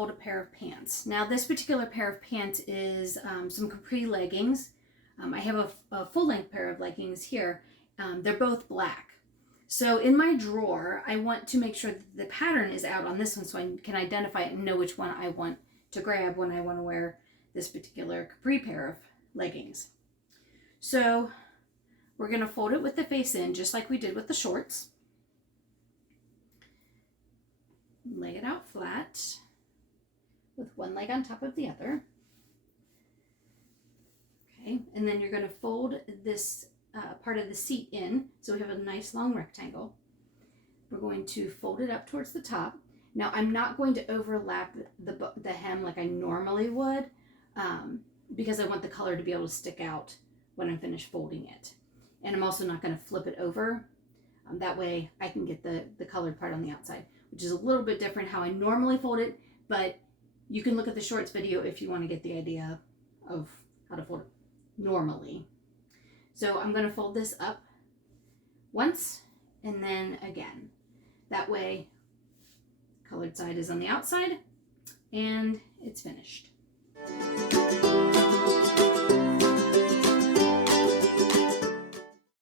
fold a pair of pants. Now this particular pair of pants is some capri leggings. I have a full-length pair of leggings here. They're both black. So in my drawer, I want to make sure that the pattern is out on this one so I can identify it and know which one I want to grab when I want to wear this particular capri pair of leggings. So we're going to fold it with the face in just like we did with the shorts. Lay it out flat with one leg on top of the other. Okay, and then you're going to fold this part of the seat in so we have a nice long rectangle. We're going to fold it up towards the top. Now I'm not going to overlap the hem like I normally would because I want the color to be able to stick out when I'm finished folding it. And I'm also not going to flip it over. That way I can get the colored part on the outside, which is a little bit different how I normally fold it, but you can look at the shorts video if you want to get the idea of how to fold it normally. So I'm going to fold this up once and then again. That way, colored side is on the outside and it's finished.